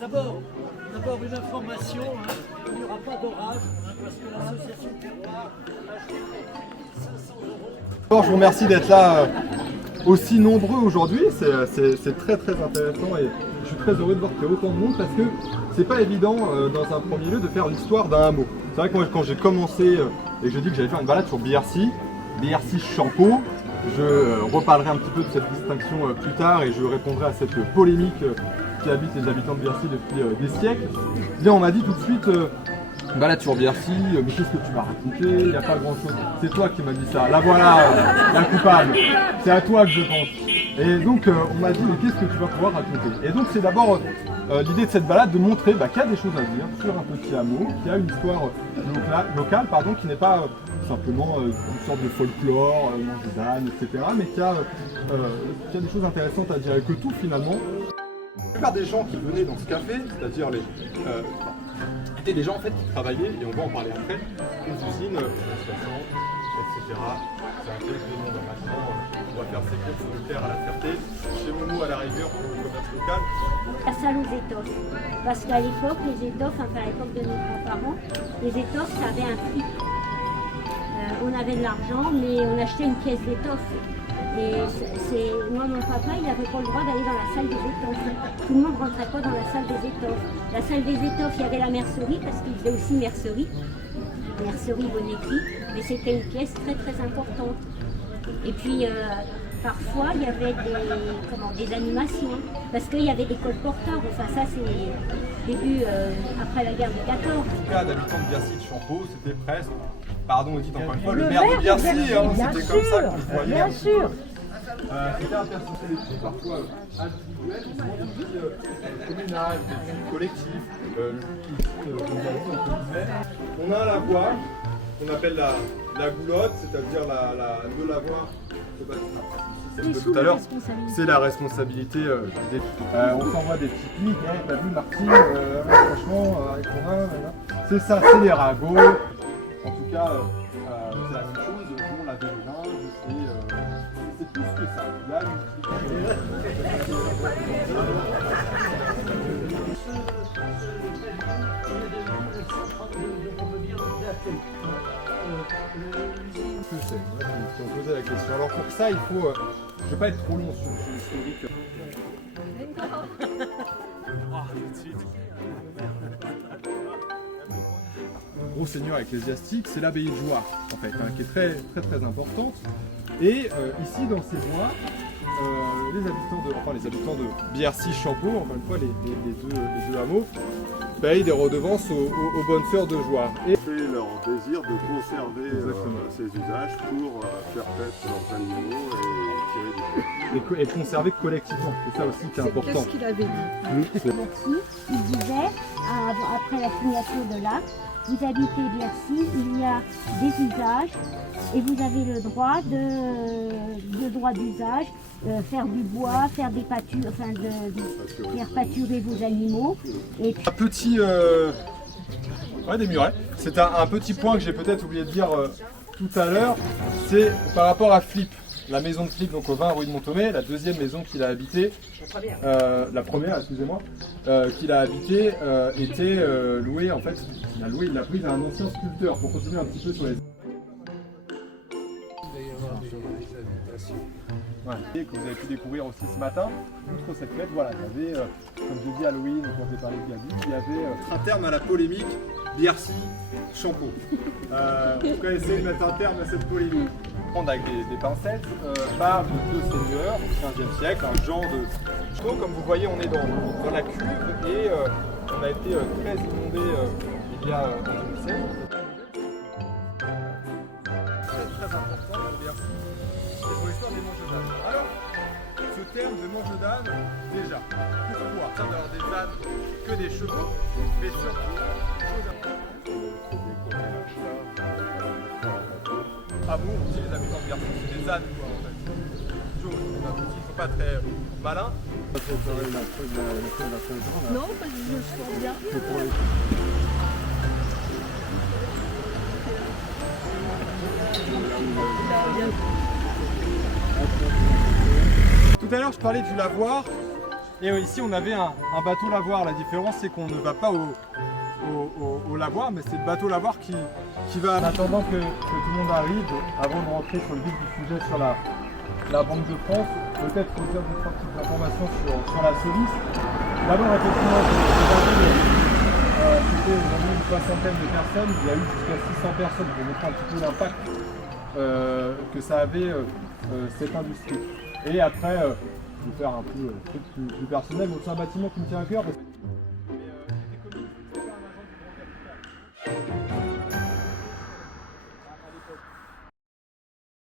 D'abord une information, hein, il n'y aura pas d'orage, hein, parce que l'association Terroir a acheté 500 €. D'abord, je vous remercie d'être là aussi nombreux aujourd'hui, c'est très intéressant et je suis très heureux de voir qu'il y a autant de monde parce que c'est pas évident dans un premier lieu de faire l'histoire d'un hameau. C'est vrai que moi quand j'ai commencé et je dis que j'allais faire une balade sur BRC Champeau, je reparlerai un petit peu de cette distinction plus tard et je répondrai à cette polémique qui habite les habitants de Biarcy depuis des siècles. Bien, on m'a dit tout de suite, balade sur Biarcy, mais qu'est-ce que tu vas raconter? Il n'y a pas grand chose. C'est toi qui m'as dit ça. La voilà, la coupable. C'est à toi que je pense. Et donc on m'a dit, mais qu'est-ce que tu vas pouvoir raconter? Et donc c'est d'abord l'idée de cette balade de montrer qu'il y a des choses à dire sur un petit hameau, qu'il y a une histoire locale, qui n'est pas simplement une sorte de folklore, mange des ânes, etc. Mais qu'il y a des choses intéressantes à dire et que tout finalement. La plupart des gens qui venaient dans ce café, c'est-à-dire étaient des gens en fait qui travaillaient, et on va en parler après, aux usines 60, etc. C'est un peu de monde maintenant, on va faire ses courses de terre à la Ferté, chez Momo à la rigueur pour le commerce local. La salle aux étoffes, parce qu'à l'époque, les étoffes, enfin à l'époque de nos grands-parents, les étoffes ça avait un prix. On avait de l'argent, mais on achetait une pièce d'étoffe. Et moi, mon papa, il n'avait pas le droit d'aller dans la salle des étoffes. Tout le monde ne rentrait pas dans la salle des étoffes. La salle des étoffes, il y avait la mercerie, parce qu'il faisait aussi mercerie Bonnetti, mais c'était une pièce très importante. Et puis, parfois, il y avait des animations, parce qu'il y avait des colporteurs. Enfin, ça, c'est début, après la guerre de 14. Le cas d'habitants de Biarcy de Champeau, c'était presque, pardon, on dit encore une fois, le maire de Biarcy, c'était comme ça qu'on le voyait. Bien sûr. C'était un personnalité parfois individuelle, souvent des vies communales, des vies collectives. On a un lavoir qu'on appelle la goulotte, c'est-à-dire le lavoir. Tout à l'heure, c'est la responsabilité on s'envoie des petits pics, t'as vu Martine, franchement, avec ton vin, c'est ça, c'est les ragots. En tout cas, c'est la même chose, on lave le vin, c'est plus que ça. Il y a si on posait la question. Alors pour ça, il faut. Je ne vais pas être trop long sur l'historique. Gros seigneur ecclésiastique, c'est l'abbaye de Jouarre, en fait, qui est très importante. Et ici, dans ces bois, les habitants de Biarcy-Champeau, encore une fois, les deux hameaux, payent des redevances aux bonnes sœurs de Jouarre. Et c'est leur désir de conserver ces usages pour faire paître leurs animaux et tirer du et conserver collectivement, c'est ça aussi qui est important. Qu'est-ce qu'il avait dit? Il disait, après la signature de l'acte, vous habitez Biarcy, il y a des usages et vous avez le droit d'usage, faire du bois, faire des pâtures, enfin faire pâturer vos animaux. Et puis... Un petit... des murets. C'est un petit point que j'ai peut-être oublié de dire tout à l'heure, c'est par rapport à Flip. La maison de Flip, donc au 20 rue de Montomé, la deuxième maison qu'il a habitée, la première, excusez-moi, qu'il a habitée était louée, en fait, il l'a prise à un ancien sculpteur, pour continuer un petit peu sur les... Ouais. Et que vous avez pu découvrir aussi ce matin, outre cette fête, voilà, il y avait, comme je dis Halloween, quand j'ai parlé de Gabi, il y avait un terme à la polémique, Biarcy-Champeau. Vous connaissez de mettre un terme à cette polémique. Prendre avec des pincettes, par deux seigneurs au XVe siècle, un genre de... Comme vous voyez, on est dans la cuve et on a été très inondé il y a en 2016. Très important pour Biarcy. C'est pour l'histoire des manches d'âne. Alors, ce terme de manche d'âne, déjà, pourquoi ça d'avoir des ânes que des chevaux, mais surtout, ah bon, on dit les habitants de Biarcy, c'est des ânes quoi en fait. Toujours, ils ne sont pas très malins. Non, parce que je me sens bien. Tout à l'heure, je parlais du lavoir. Et ici, on avait un bateau lavoir. La différence, c'est qu'on ne va pas au lavoir, mais c'est le bateau lavoir qui va. En attendant que tout le monde arrive, avant de rentrer sur le vif du sujet sur la Banque de France, peut-être faut dire 2-3 petites informations sur la Solis. D'abord, effectivement, c'était vraiment une soixantaine de personnes. Il y a eu jusqu'à 600 personnes pour montrer un petit peu l'impact que ça avait cette industrie. Et après, je vais faire un peu plus personnel, c'est un bâtiment qui me tient à cœur.